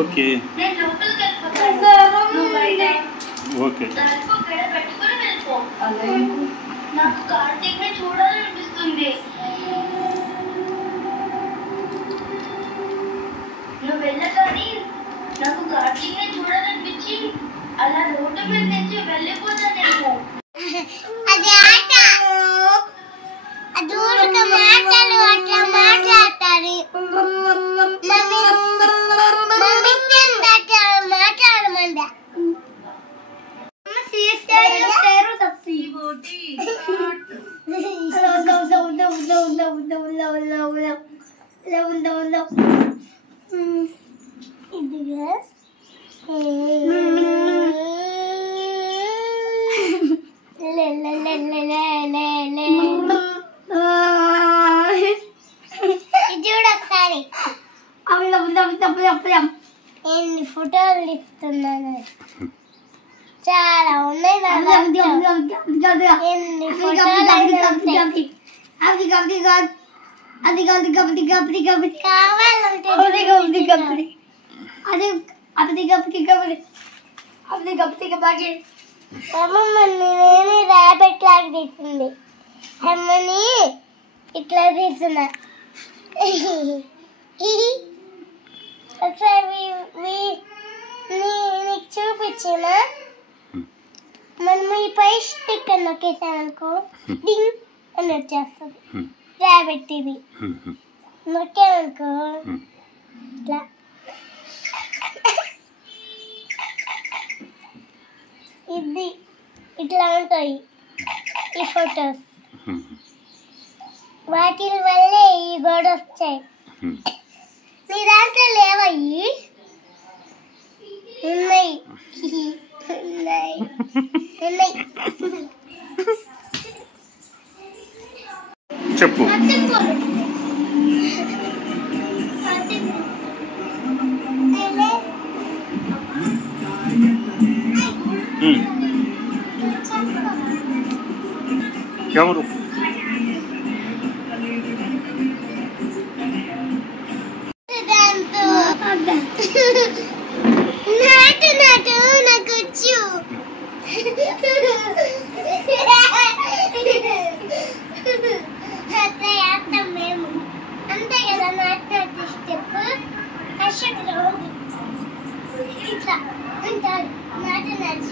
Okay okay నాకు కార్తీక్ ని చూడాలనిపిస్తుంది. నువ్వు వెళ్ళగాని నాకు కార్తీక్ ని చూడాలనిపించి అలా రోడ్డు మీద తెచ్చి వెళ్ళిపోతానేమో. అది ఆట, అది ఊరిక మాటలు అట్లా మాట్లాడతారు. మాట్లాడమందా చూడొకసారి ఎన్ని ఫోటోలు తీస్తున్నాను, చాలా ఉన్నాయి. నేనే ర్యాబెట్ లాగా తీసింది అమ్మని ఇట్లా తీస్తున్నా. ఒకసారి నీకు చూపించానా, మనం ఈ పై స్టిక్కర్ నొక్కేసామనుకో డింగ్ అని వచ్చేస్తుంది ర్యాబెట్ టీవీ. నొక్కామనుకో ఇట్లా ఇది ఇట్లా ఉంటాయి ఈ ఫొటోస్. వాటి వల్లే ఈ గోడ వచ్చాయి. నీ దాంట్లో లేవయ్యి? ఉన్నాయి ఉన్నాయి ఉన్నాయి. చెప్పు. ఎవరు? నాటు నాటు నాకు వచ్చు. అత్తం మేము అంతే కదా. నాటు నాటు స్టెప్ కష్టంగా ఇట్లా అంటారు. నాటు నాటు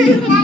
Thank you.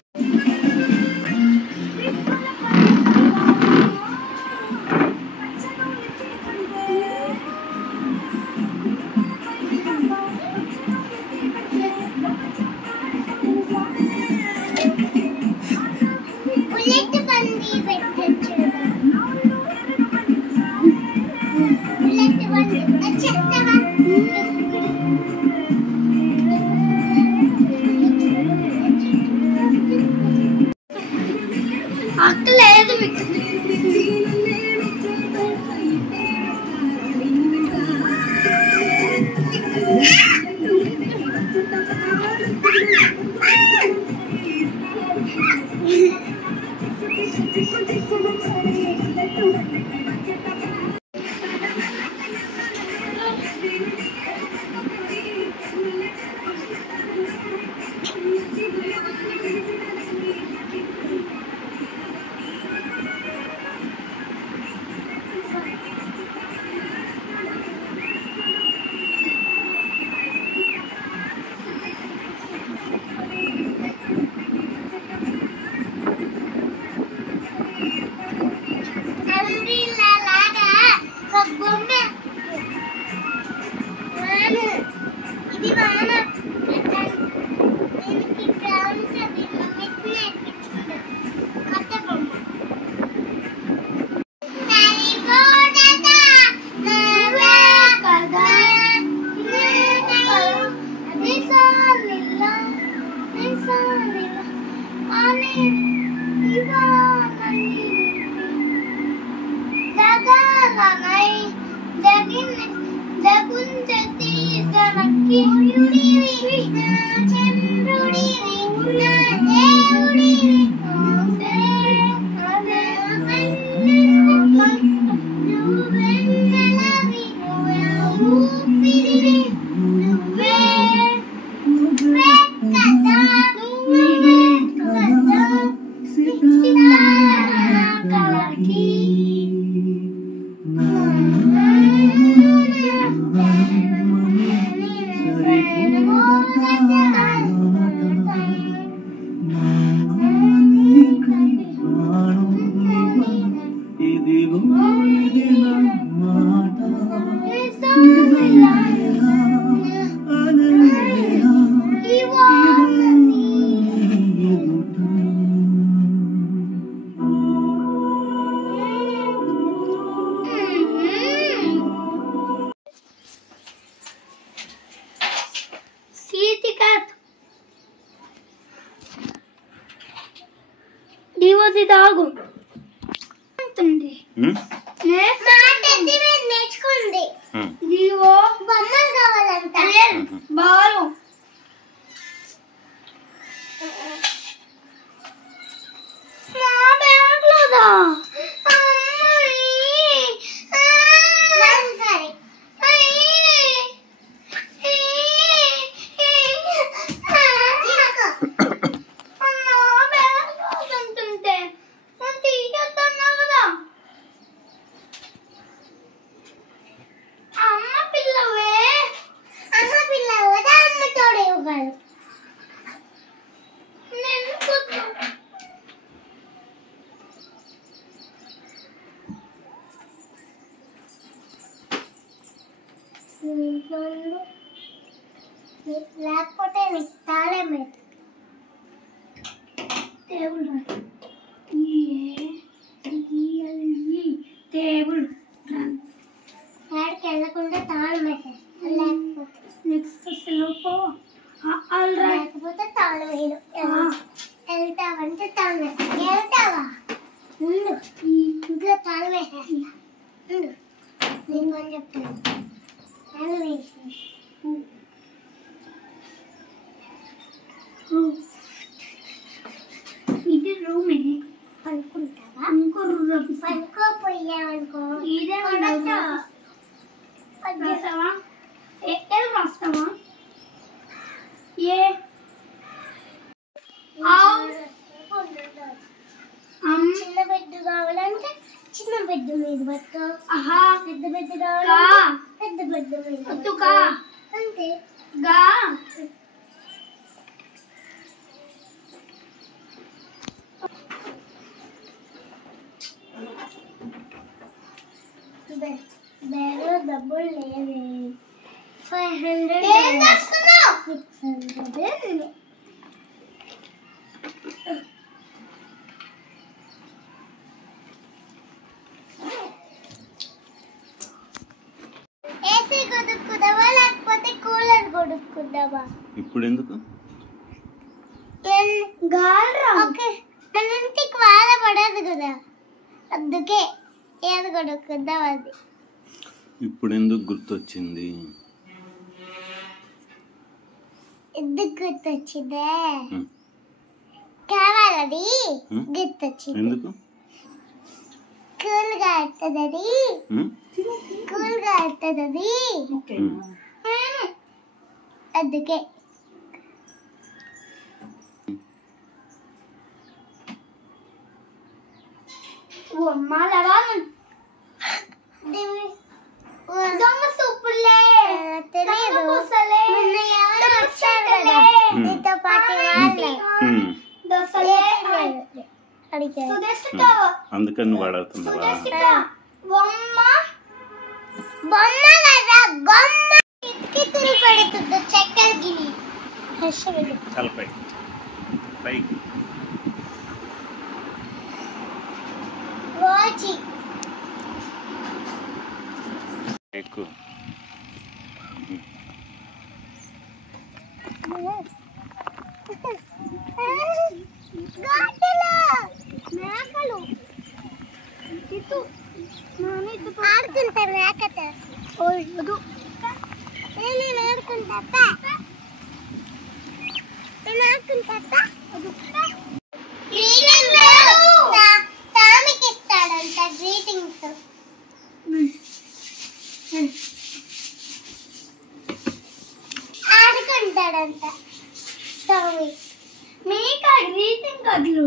నేర్చుకుంది బొమ్మలు కావాలంట బాలు లేకపోతే నీకు తాళం టేబుల్ టేబుల్ యాడికి వెళ్ళకుండా తాళం వేసేస్తా లేకపోతే నెక్స్ట్ లేకపోతే తాళం వేయను వెళ్తావంటే తాళం వేస్తా వెళ్తావా ముందు ఈ ఇంట్లో తాళం వేసేస్తా ముందు నేను అని చెప్తాను తాళం వేసి ఇది రూమే అనుకుంటావా పనుకోపోయావనుకో ఇదే రాస్తావా ఏం రాస్తావా ఏ చిన్న బెడ్ కావాలంటే చిన్న బెడ్ మీద పట్టుకో పెద్ద బెడ్ కావాలంటే పెద్ద బెడ్ మీద అంతే గా బ్యాగ్లో డబ్బులు లేవే 500 600 ఏసీ కొనుక్కుందామా లేకపోతే కూలర్ కొనుక్కుందామా ఇప్పుడు ఎందుకు గాలి ఓకే మన ఇంటికి వాన పడదు కదా అందుకే ఏది కొనుక్కుందాం అది. ఇప్పుడు ఎందుకు గుర్తొచ్చింది? ఎందుకు గుర్తొచ్చిందే కావాలని గుర్తొచ్చింది. ఎందుకు? కూల్గా అవుతుందని అందుకే. దొంగ సూపులే తెలియదు. నీతో పాటు అందుకని నువ్వు అడుగుతున్నావా? బొమ్మ కదా గొమ్మ కితులు పెడుతుంది చెక్కలకి. చాలా పైకి రోజు ఎక్కువ మేకలు ఆడుకుంటారు. మేకతో నేను ఆడుకుంటా. సామికి ఇస్తాడంట గ్రీటింగ్స్. ఆడుకుంటాడంట స్వామి. మీకు గ్రీటింగ్ కార్డులు